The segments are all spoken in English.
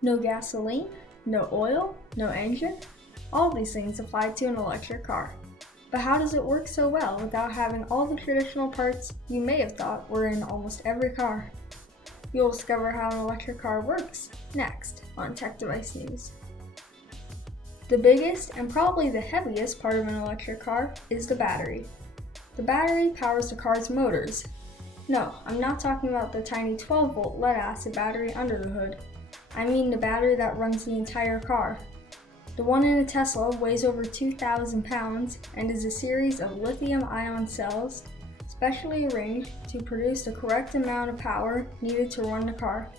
No gasoline, no oil, no engine. All these things apply to an electric car. But how does it work so well without having all the traditional parts you may have thought were in almost every car? You'll discover how an electric car works next on Tech Device News. The biggest and probably the heaviest part of an electric car is the battery. The battery powers the car's motors. No, I'm not talking about the tiny 12-volt lead-acid battery under the hood. I mean the battery that runs the entire car. The one in a Tesla weighs over 2,000 pounds and is a series of lithium-ion cells specially arranged to produce the correct amount of power needed to run the car.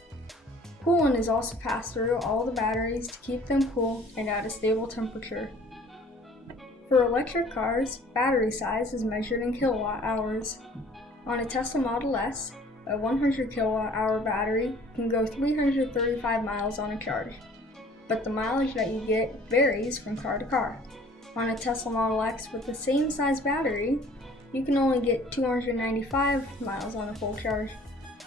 Coolant is also passed through all the batteries to keep them cool and at a stable temperature. For electric cars, battery size is measured in kilowatt hours. On a Tesla Model S, a 100 kilowatt hour battery can go 335 miles on a charge, but the mileage that you get varies from car to car. On a Tesla Model X with the same size battery, you can only get 295 miles on a full charge.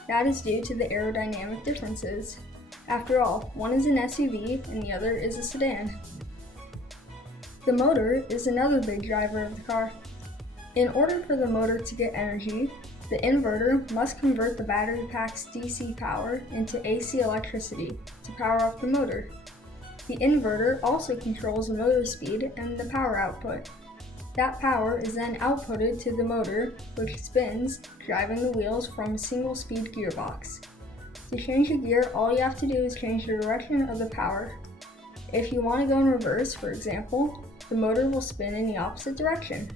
That is due to the aerodynamic differences. After all, one is an SUV and the other is a sedan. The motor is another big driver of the car. In order for the motor to get energy, the inverter must convert the battery pack's DC power into AC electricity to power up the motor. The inverter also controls the motor speed and the power output. That power is then outputted to the motor, which spins, driving the wheels from a single-speed gearbox. To change a gear, all you have to do is change the direction of the power. If you want to go in reverse, for example, the motor will spin in the opposite direction.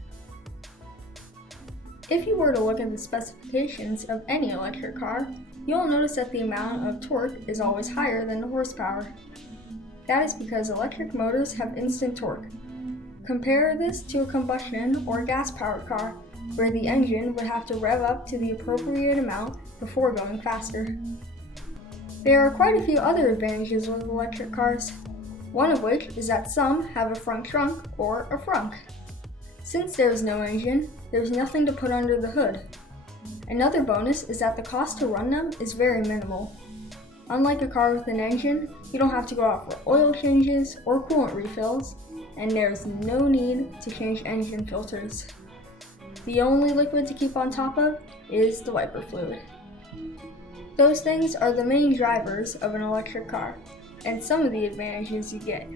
If you were to look at the specifications of any electric car, you'll notice that the amount of torque is always higher than the horsepower. That is because electric motors have instant torque. Compare this to a combustion or gas-powered car, where the engine would have to rev up to the appropriate amount before going faster. There are quite a few other advantages with electric cars, one of which is that some have a front trunk or a frunk. Since there is no engine, there is nothing to put under the hood. Another bonus is that the cost to run them is very minimal. Unlike a car with an engine, you don't have to go out for oil changes or coolant refills, and there is no need to change engine filters. The only liquid to keep on top of is the wiper fluid. Those things are the main drivers of an electric car, and some of the advantages you get.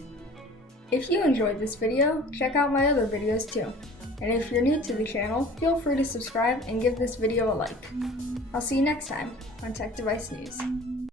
If you enjoyed this video, check out my other videos too. And if you're new to the channel, feel free to subscribe and give this video a like. I'll see you next time on Tech Device News.